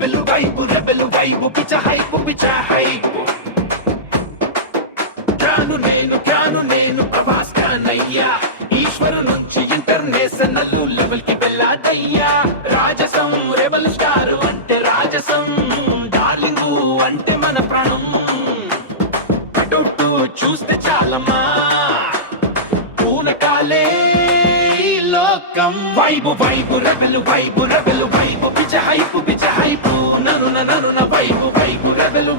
రెబెలు vibe పిచ్చ hype can నేను ప్రభాస్ కానయ్యా ఈశ్వరు నుంచి ఇంటర్నేషనల్ లెవెల్ కి వెళ్ళాడయ్యా రాజసం రెబల్ స్టార్ అంటే రాజసం డార్లింగ్ అంటే మన ప్రాణం కటౌట్ చూస్తే చాలమ్మా పూనకాలే లోకం వైబు రెబెలు వైబు పిచ్చ హైపు నను వైబు రెబెలు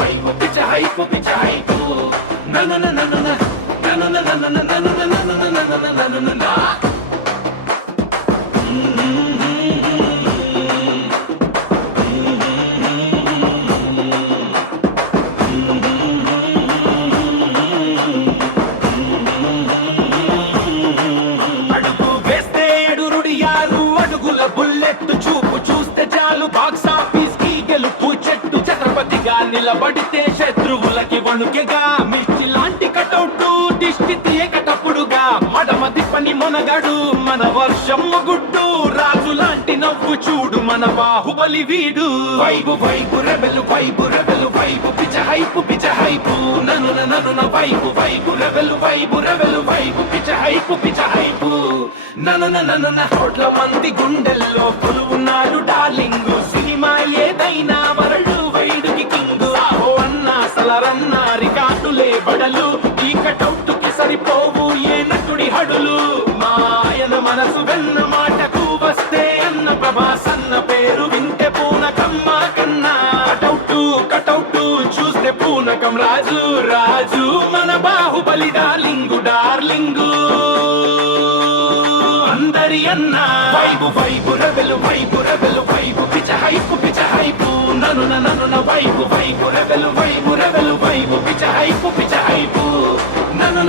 వైబు పిచ్చ హైపు నను బుల్లెట్ చూపు చూస్తే చాలు బాక్స్ ఆఫీస్ కి గెలుపు చెట్టు ఛత్రపతిగా నిలబడితే శత్రువులకి వణుకెగా మిర్చి లాంటి కటౌట్ దిష్టి తీయకటప్పుడుగా మడమ దిప్పని మొనగాడు మన వర్షం గుడ్డు రాజు లాంటి నవ్వు చూడు మన బాహుబలి వీడు వైబు రెబెలు వైబు పిచ్చ హైపు నను వైబు రెబెలు వైబు పిచ్చ హైపు నను కోట్ల మంది గుండెల్లో కొలువున్నాడు డార్లింగ్ సినిమా ఏదైనా వరల్డ్ వైడ్ కి కింగ్ ఓ అన్నా సలరన్నా రికార్డులే బడలు ఈ కటౌట్ కి సరిపోవు ఏ నటుడి హడులు మాయన మనసు వెన్న మాటకు వస్తే అన్న ప్రభాస్ అన్న పేరు వింటే పూనకమ్మ కన్నా కటౌట్ చూస్తే పూనకం రాజు మన బాహుబలి డార్లింగ్ అందరి అన్న వైబు రెబెలు వైబు పిచ్చ హైపు నను వైబు రెబెలు వైబు పిచ్చ హైపు నను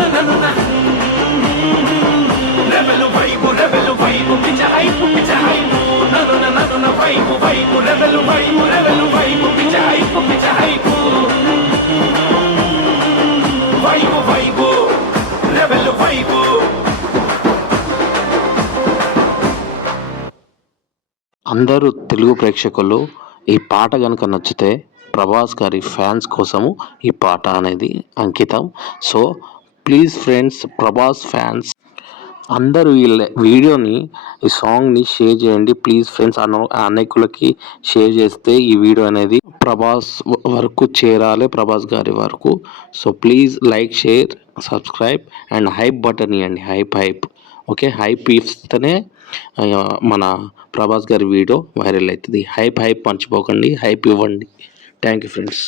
రెబెలు వైబు పిచ్చ హైపు నను వైబు రెబెలు వైబు పిచ్చ హైపు వైబు రెబెలు వైబు. అందరూ తెలుగు ప్రేక్షకులు ఈ పాట కనుక నచ్చితే ప్రభాస్ గారి ఫ్యాన్స్ కోసము ఈ పాట అనేది అంకితం. So please friends, Prabhas fans అందరూ ఈ వీడియోని ఈ సాంగ్ని షేర్ చేయండి ప్లీజ్ ఫ్రెండ్స్. అనేకులకి షేర్ చేస్తే ఈ వీడియో అనేది ప్రభాస్ వరకు చేరాలి, ప్రభాస్ గారి వరకు. So please like, share, subscribe and hype button ఇవ్వండి. హైప్ ఓకే, హైప్ ఇస్తేనే మన ప్రభాస్ గారి వీడియో వైరల్ అవుతుంది. హైప్ మర్చిపోకండి, హైప్ ఇవ్వండి. Thank you friends.